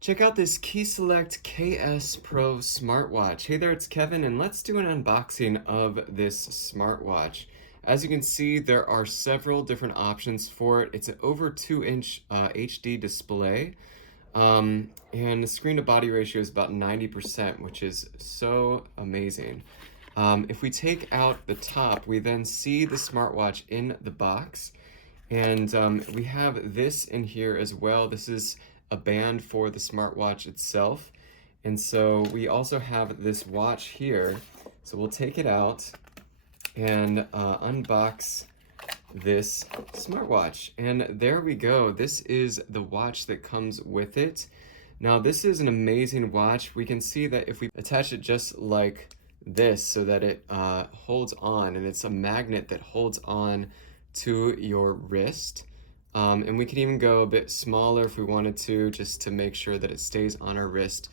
Check out this Kieslect KS Pro smartwatch. Hey there, it's Kevin, and let's do an unboxing of this smartwatch. As you can see, there are several different options for it. It's an over 2-inch HD display, and the screen to body ratio is about 90%, which is so amazing. If we take out the top, we then see the smartwatch in the box, and we have this in here as well. This is a band for the smartwatch itself. And so we also have this watch here. So we'll take it out and unbox this smartwatch. And there we go. This is the watch that comes with it. Now this is an amazing watch. We can see that if we attach it just like this so that it holds on, and it's a magnet that holds on to your wrist. And we can even go a bit smaller if we wanted to, just to make sure that it stays on our wrist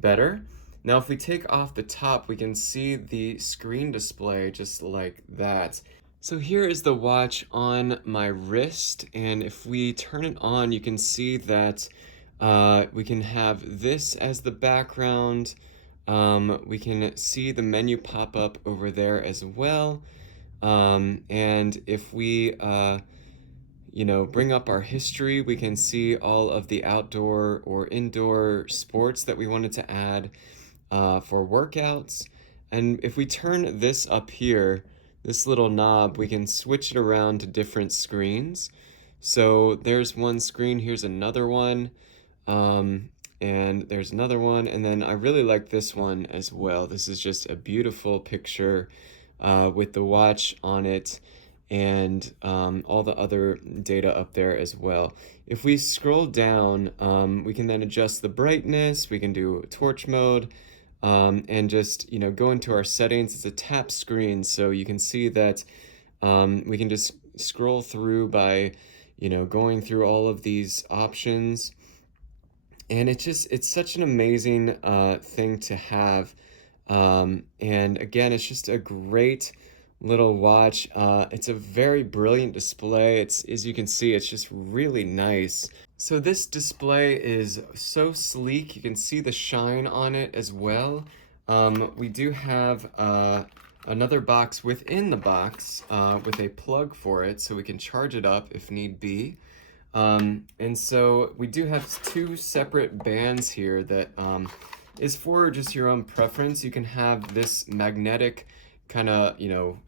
better. Now, if we take off the top, we can see the screen display just like that. So here is the watch on my wrist, and if we turn it on, you can see that we can have this as the background. We can see the menu pop up over there as well. And if we bring up our history, we can see all of the outdoor or indoor sports that we wanted to add for workouts. And if we turn this up here, this little knob, we can switch it around to different screens. So there's one screen, here's another one, and there's another one, and then I really like this one as well. This is just a beautiful picture with the watch on it, and all the other data up there as well. If we scroll down, we can then adjust the brightness, we can do torch mode, and just go into our settings. It's a tap screen, so you can see that we can just scroll through by going through all of these options. And it's such an amazing thing to have. And again, it's just a great little watch. It's a very brilliant display. As you can see, it's just really nice. So this display is so sleek. You can see the shine on it as well. We do have another box within the box with a plug for it, so we can charge it up if need be. And so we do have two separate bands here that is for just your own preference. You can have this magnetic kind of,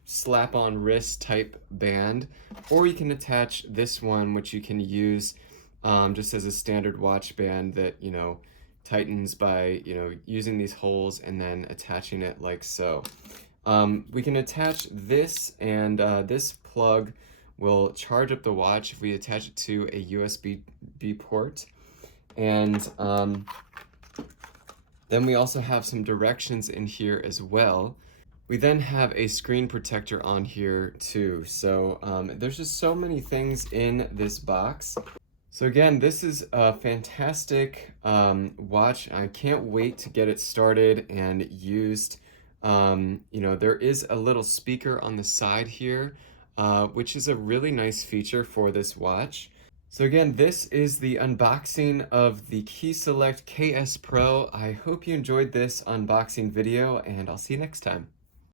slap on wrist type band, or you can attach this one, which you can use just as a standard watch band that, tightens by, using these holes and then attaching it like so. We can attach this, and this plug will charge up the watch if we attach it to a USB-B port. And then we also have some directions in here as well. We then have a screen protector on here too. So there's just so many things in this box. So again, this is a fantastic watch. I can't wait to get it started and used. There is a little speaker on the side here, which is a really nice feature for this watch. So again, this is the unboxing of the Kieslect KS Pro. I hope you enjoyed this unboxing video, and I'll see you next time.